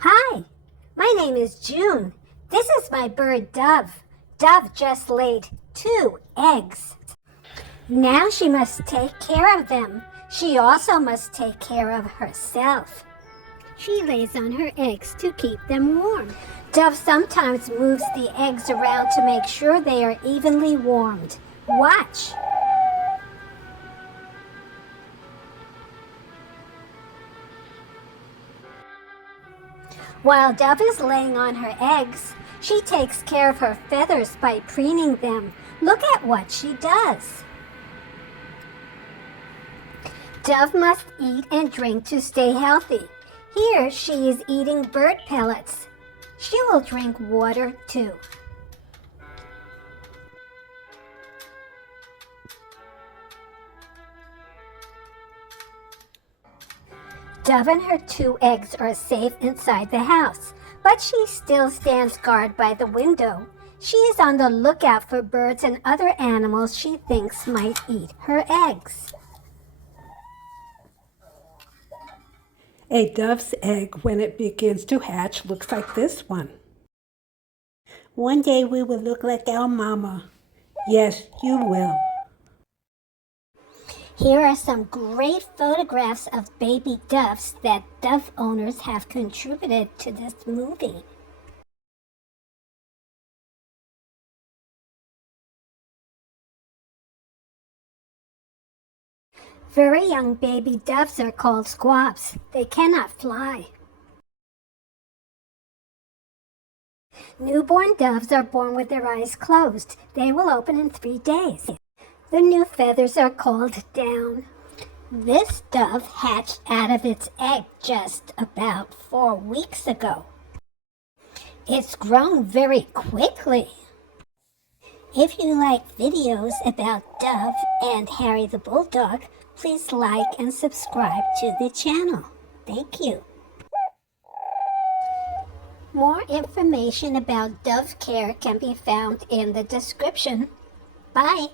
Hi, my name is June. This is my bird Dove. Dove just laid 2 eggs. Now she must take care of them. She also must take care of herself. She lays on her eggs to keep them warm. Dove sometimes moves the eggs around to make sure they are evenly warmed. Watch. While Dove is laying on her eggs, she takes care of her feathers by preening them. Look at what she does. Dove must eat and drink to stay healthy. Here she is eating bird pellets. She will drink water too. Dove and her 2 eggs are safe inside the house, but she still stands guard by the window. She is on the lookout for birds and other animals she thinks might eat her eggs. A dove's egg, when it begins to hatch, looks like this one. One day we will look like our mama. Yes, you will. Here are some great photographs of baby doves that dove owners have contributed to this movie. Very young baby doves are called squabs. They cannot fly. Newborn doves are born with their eyes closed. They will open in 3 days. The new feathers are called down. This dove hatched out of its egg just about 4 weeks ago. It's grown very quickly. If you like videos about Dove and Harry the Bulldog, please like and subscribe to the channel. Thank you. More information about dove care can be found in the description. Bye.